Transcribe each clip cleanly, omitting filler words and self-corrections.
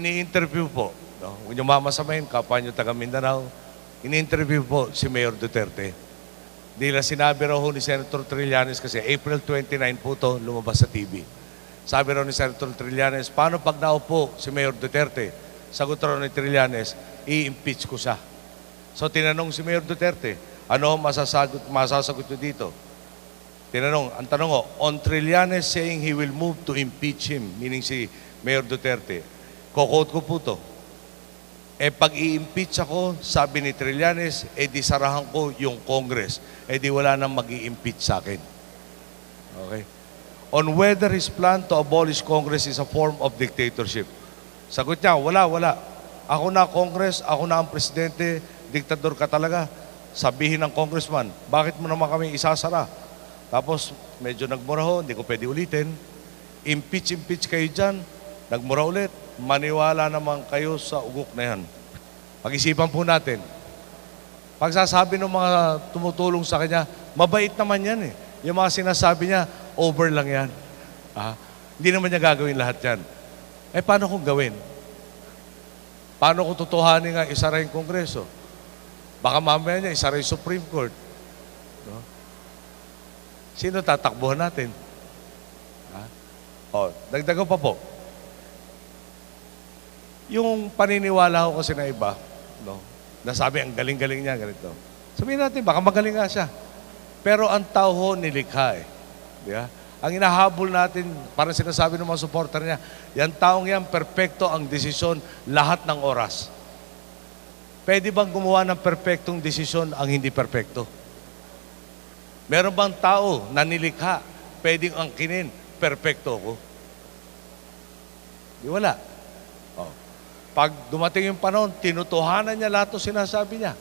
ini-interview po, no? Huwag niyo mamasamahin, kapwa niyo taga Mindanao, ini-interview po si Mayor Duterte. Dila sinabi raw ni Senator Trillanes kasi April 29 po to lumabas sa TV. Sabi raw ni Senator Trillanes, paano pag naupo si Mayor Duterte? Sagot raw ni Trillanes, i-impeach ko siya. So tinanong si Mayor Duterte, ano masasagot niyo dito? Ang tanong ko, on Trillanes saying he will move to impeach him, meaning si Mayor Duterte, kokot ko po to. Pag i-impeach ako, sabi ni Trillanes, di sarahan ko yung Congress. Di wala nang mag-i-impeach sa akin. Okay? On whether his plan to abolish Congress is a form of dictatorship. Sagot niya, wala. Ako na Congress, ako na ang presidente, diktador ka talaga. Sabihin ng congressman, bakit mo naman kami isasara? Tapos, medyo nagmura ho, hindi ko pwede ulitin. Impeach kayo dyan. Nagmura ulit. Maniwala naman kayo sa ugok na yan. Pag-isipan po natin. Pagsasabi ng mga tumutulong sa kanya, mabait naman yan eh. Yung mga sinasabi niya, over lang yan. Hindi naman niya gagawin lahat yan. Paano kung gawin? Paano kung tutuhanin nga isara yung Kongreso? Baka mamaya niya isara yung Supreme Court. No? Sino tatakbuhan natin? Dagdagan pa po. Yung paniniwala ko kasi na iba, no, nasabi ang galing-galing niya, ganito. Sabihin natin, baka magaling nga siya. Pero ang tao ho nilikha eh. Di ba? Ang inahabol natin, parang sinasabi ng mga supporter niya, yan taong yan, perpekto ang desisyon lahat ng oras. Pwede bang gumawa ng perpektong desisyon ang hindi perpekto? Meron bang tao na nilikha, pwedeng angkinin, perpekto ko? Di wala. Pag dumating yung panahon, tinutuhanan niya lahat ng sinasabi niya.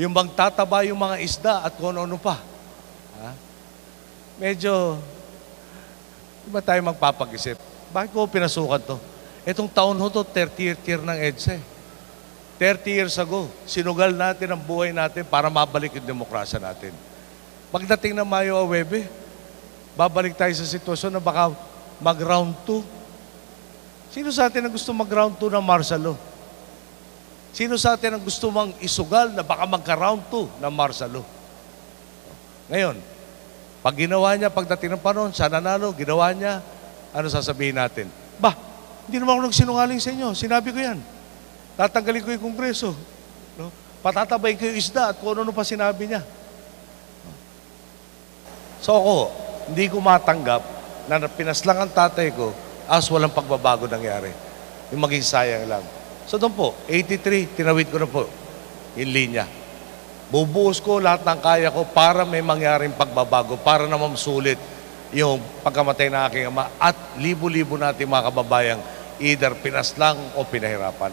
Yung bang tataba yung mga isda at kung ano pa. Medyo, di ba tayo magpapag-isip? Bakit ko pinasukan to? Itong taon ho to, 30th year ng EDSA. 30 years ago, sinugal natin ang buhay natin para mabalik yung demokrasya natin. Pagdating ng Mayo a Webe, babalik tayo sa sitwasyon na baka mag-round 2. Sino sa atin ang gusto mag-round 2 ng martial law? Sino sa atin ang gusto mang isugal na baka magka-round 2 ng martial law? Ngayon, pag ginawa niya, pagdating ng panahon, siya nanalo, ginawa niya, ano sasabihin natin? Hindi naman ako nagsinungaling sa inyo. Sinabi ko yan. Tatanggalin ko yung Kongreso. No? Patatabayin ko yung isda at kung ano pa sinabi niya. So ako, hindi ko matanggap na pinaslang ang tatay ko as walang pagbabago nangyari. Yung maging sayang lang. So doon po, 83, tinawid ko na po yung linya. Bubuhos ko lahat ng kaya ko para may mangyaring pagbabago, para naman masulit yung pagkamatay ng aking ama at libo-libo natin mga kababayang either pinaslang o pinahirapan.